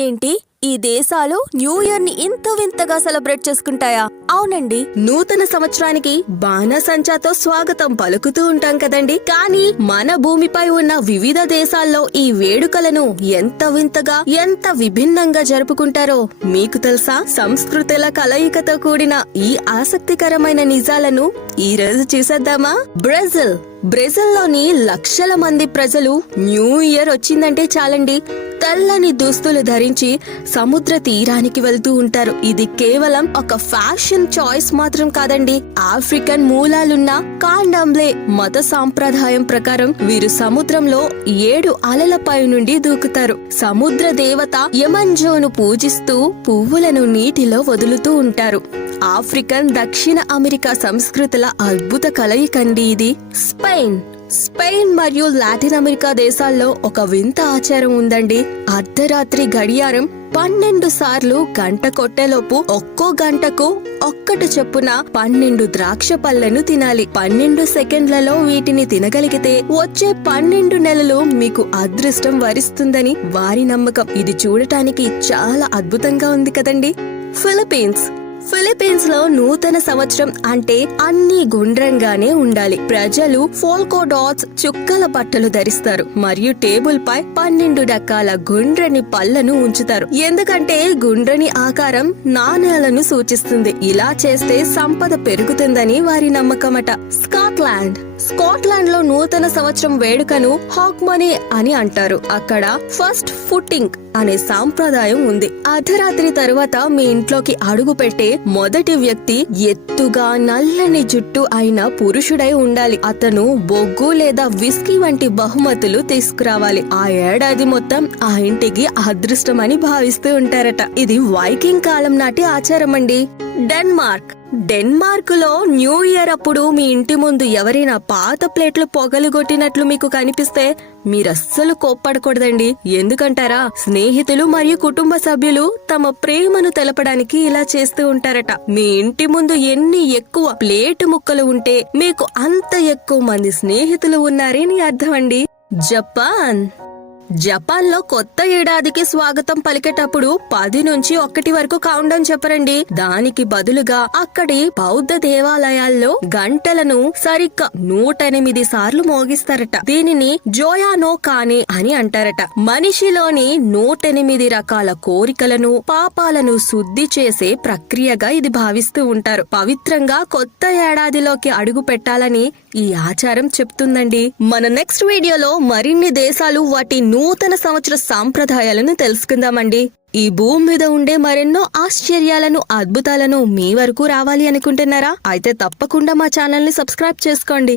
ఏంటి ఈ దేశాలు న్యూ ఇయర్ ని ఇంత వింతగా సెలబ్రేట్ చేసుకుంటాయా? అవునండి, నూతన సంవత్సరానికి బాణసంచాతో స్వాగతం పలుకుతూ ఉంటాం కదండి. కానీ మన భూమిపై ఉన్న వివిధ దేశాల్లో ఈ వేడుకలను ఎంత వింతగా ఎంత విభిన్నంగా జరుపుకుంటారో మీకు తెలుసా? సంస్కృతుల కలయికతో కూడిన ఈ ఆసక్తికరమైన నిజాలను ఈ రోజు చూసేద్దామా? బ్రెజిల్లోని లక్షల మంది ప్రజలు న్యూ ఇయర్ వచ్చిందంటే చాలండి తెల్లని దుస్తులు ధరించి సముద్ర తీరానికి వెళ్తూ ఉంటారు. ఇది కేవలం ఒక ఫ్యాషన్ చాయిస్ మాత్రం కాదండి. ఆఫ్రికన్ మూలాలున్న కాండంబ్లే మత సాంప్రదాయం ప్రకారం వీరు సముద్రంలో 7 అలలపై నుండి దూకుతారు. సముద్ర దేవత యమంజోను పూజిస్తూ పువ్వులను నీటిలో వదులుతూ ఉంటారు. ఆఫ్రికన్ దక్షిణ అమెరికా సంస్కృతుల అద్భుత కలయికండి ఇది. స్పెయిన్ మరియు లాటిన్ అమెరికా దేశాల్లో ఒక వింత ఆచారం ఉందండి. అర్ధరాత్రి గడియారం 12 సార్లు గంట కొట్టేలోపు ఒక్కో గంటకు ఒక్కటి చొప్పున 12 ద్రాక్ష పళ్లను తినాలి. 12 సెకండ్లలో వీటిని తినగలిగితే వచ్చే 12 నెలలు మీకు అదృష్టం వరిస్తుందని వారి నమ్మకం. ఇది చూడటానికి చాలా అద్భుతంగా ఉంది కదండి. ఫిలిప్పీన్స్ లో నూతన సంవత్సరం అంటే అన్ని గుండ్రంగానే ఉండాలి. ప్రజలు ఫోల్కో డాట్స్ చుక్కల బట్టలు ధరిస్తారు మరియు టేబుల్ పై 12 రకాల గుండ్రని పళ్లను ఉంచుతారు. ఎందుకంటే గుండ్రని ఆకారం నాణేలను సూచిస్తుంది. ఇలా చేస్తే సంపద పెరుగుతుందని వారి నమ్మకమట. స్కాట్లాండ్ లో నూతన సంవత్సరం వేడుకను హాక్మనీ అని అంటారు. అక్కడ ఫస్ట్ ఫుటింగ్ అనే సాంప్రదాయం ఉంది. అర్ధరాత్రి తరువాత మీ ఇంట్లోకి అడుగు పెట్టే మొదటి వ్యక్తి ఎత్తుగా నల్లని జుట్టు అయిన పురుషుడై ఉండాలి. అతను బొగ్గు లేదా విస్కీ వంటి బహుమతులు తీసుకురావాలి. ఆ ఏడాది మొత్తం ఆ ఇంటికి అదృష్టం అని భావిస్తూ ఉంటారట. ఇది వైకింగ్ కాలం నాటి ఆచారం అండి. డెన్మార్క్ లో న్యూ ఇయర్ అప్పుడు మీ ఇంటి ముందు ఎవరైనా పాత ప్లేట్లు పొగలుగొట్టినట్లు మీకు కనిపిస్తే మీరస్సలు కోప్పడకూడదండి. ఎందుకంటారా? స్నేహితులు మరియు కుటుంబ సభ్యులు తమ ప్రేమను తెలపడానికి ఇలా చేస్తూ ఉంటారట. మీ ఇంటి ముందు ఎన్ని ఎక్కువ ప్లేటు ముక్కలు ఉంటే మీకు అంత ఎక్కువ మంది స్నేహితులు ఉన్నారని అర్థం అండి. జపాన్ లో కొత్త ఏడాదికి స్వాగతం పలికేటప్పుడు 10 నుంచి 1 వరకు కౌంట్ డౌన్ చెప్పరండి. దానికి బదులుగా అక్కడి బౌద్ధ దేవాలయాల్లో గంటలను సరిగ్గా 108 సార్లు మోగిస్తారట. దీనిని జోయానో కానే అని అంటారట. మనిషిలోని 108 రకాల కోరికలను పాపాలను శుద్ధి చేసే ప్రక్రియగా ఇది భావిస్తూ ఉంటారు. పవిత్రంగా కొత్త ఏడాదిలోకి అడుగు పెట్టాలని ఈ ఆచారం చెప్తుందండి. మన నెక్స్ట్ వీడియోలో మరిన్ని దేశాలు వాటి నూతన సంవత్సర సాంప్రదాయాలను తెలుసుకుందామండి. ఈ భూమి మీద ఉండే మరెన్నో ఆశ్చర్యాలను అద్భుతాలను మీ వరకు రావాలి అనుకుంటున్నారా? అయితే తప్పకుండా మా ఛానల్ ని సబ్స్క్రైబ్ చేసుకోండి.